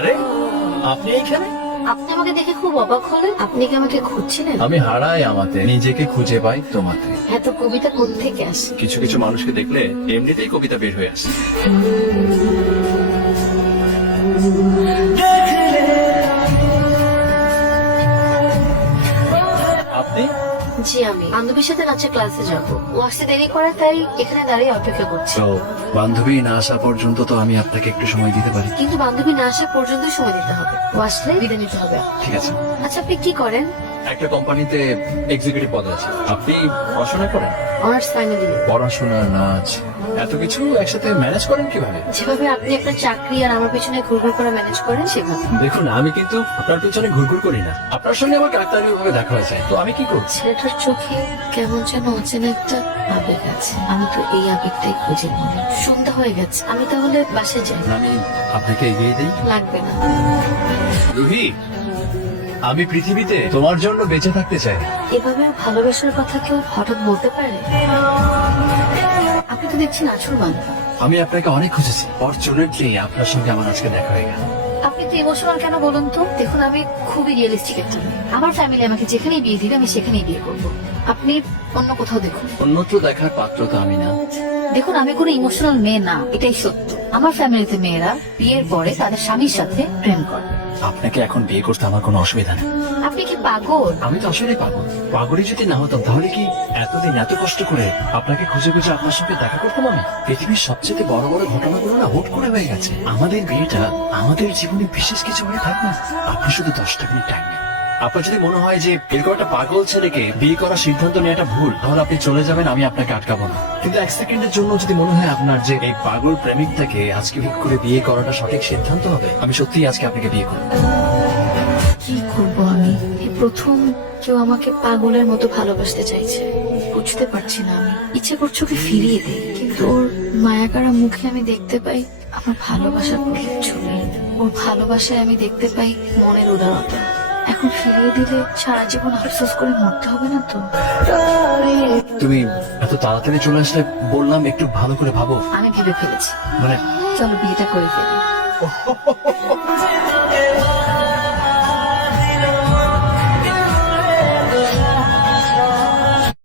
আরে আপনি এখানে? আপনি আমাকে দেখে খুব অবাক হলেন। আপনি কি আমাকে খুঁজছিলেন? আমি হারাই আমাতে, নিজেকে খুঁজে পাই তোমাতে। এত কবিতা কোত্থেকে আসে? কিছু কিছু মানুষকে দেখলে এমনিতেই কবিতা বের হয়ে আসে। আপনি? জি, আমি বান্ধবীর সাথে নাচের ক্লাসে যাব। ও আসতে দেরি করে, তাই এখানে দাঁড়িয়ে অপেক্ষা করছি। তো বান্ধবী না আসা পর্যন্ত তো আমি আপনাকে একটু সময় দিতে পারি। কিন্তু বান্ধবী না আসা পর্যন্ত সময় দিতে হবে। ও আসলে বিদায় নিতে হবে। ঠিক আছে। আচ্ছা, আপনি কি করেন? একটা কোম্পানিতে এক্সিকিউটিভ পদে আছে। আপনি পড়াশোনা করেন? Honours final year. পড়াশোনা, নাচ, এত কিছু একসাথে ম্যানেজ করেন কিভাবে? যেভাবে আপনি আপনার চাকরি আর আমার পিছনে ঘুরঘুর করে ম্যানেজ করেন সেভাবে। দেখুন, আমি কিন্তু আপনার পিছনে ঘুরঘুর করি না। আপনার সঙ্গে আমার কাকতালীয় ভাবে দেখা হয়েছে, তো আমি কি করছি? ছেলেটার চোখে কেমন যেন অচেনা একটা আবেগ আছে। আমি তো এই আবেগটাই খুঁজে পাই। সন্ধ্যা হয়ে গেছে, আমি তাহলে বাসায় যাই। আমি আপনাকে এগিয়ে দিই। লাগবে না। রুহি, আমি পৃথিবীতে তোমার জন্য বেঁচে থাকতে চাই। এভাবে ভালোবাসার কথা কেউ হঠাৎ বলতে পারে? আপনি তো দেখছি নাছুর বান্ধব। আমি আপনাকে অনেক খুঁজেছি, ফরচুনেটলি আপনার সঙ্গে আমার আজকে দেখা হয়ে গেল। আপনি তো ইমোশনাল কেন বলুন তো? দেখুন, আমি খুবই রিয়েলিস্টিক একটা মেয়ে। আমার ফ্যামিলি আমাকে যেখানেই বিয়ে দিবে আমি সেখানেই বিয়ে করব। আপনি অন্য কোথাও দেখুন। অন্যত্র দেখার পাত্র তো আমি না। দেখুন, আমি কোনো ইমোশনাল মেয়ে না, এটাই সত্য। আমার ফ্যামিলিতে মেয়েরা বিয়ের পরে তাদের স্বামীর সাথে প্রেম করে। আপনাকে এখন বিয়ে করতে আমার কোনো অসুবিধা নেই। আপনি কি পাগল? আমি তো আসলে পাগল। পাগলই যদি না হতাম তাহলে কি এতদিন এত কষ্ট করে আপনাকে খুঁজে খুঁজে আপনার সঙ্গে দেখা করতাম আমি? পৃথিবীর সবচেয়ে বড় বড় ঘটনাগুলো না হুট করে হয়ে গেছে। আমাদের বিয়েটা আমাদের জীবনে বিশেষ কিছু হয়ে থাক না। আপনি শুধু 10টা মিনিট টাইম নেন। আপনার যদি মনে হয় যে এরকম একটা পাগল ছেলেকে বিয়ে করার সিদ্ধান্ত নেওয়াটা ভুল, তাহলে আপনি চলে যাবেন, আমি আপনাকে আটকাবো না। কিন্তু 1 সেকেন্ডের জন্য যদি মনে হয় আপনার যে এই পাগল প্রেমিকটাকে আজকে হুট করে বিয়ে করাটা সঠিক সিদ্ধান্ত হবে, আমি সত্যিই আজকে আপনাকে বিয়ে করবো। কি করব আমি? এই প্রথম কেউ আমাকে পাগলের মতো ভালোবাসতে চাইছে। বুঝতে পারছি না। আমি ইচ্ছে করছে ওকে ফিরিয়ে দিই, কিন্তু ওর মায়াকারা মুখে আমি দেখতে পাই আমার ভালোবাসার কিচ্ছু নেই। ওর ভালোবাসায় আমি দেখতে পাই মনের উদারতা। এখন ফিরিয়ে দিলে সারা জীবন আফসোস করে মরতে হবে না তো? তুমি এত তাড়াতাড়ি চলে আসলে বললাম একটু ভালো করে ভাবো। আমি ভেবে ফেলেছি, মানে চলো বিয়েটা করে ফেলি।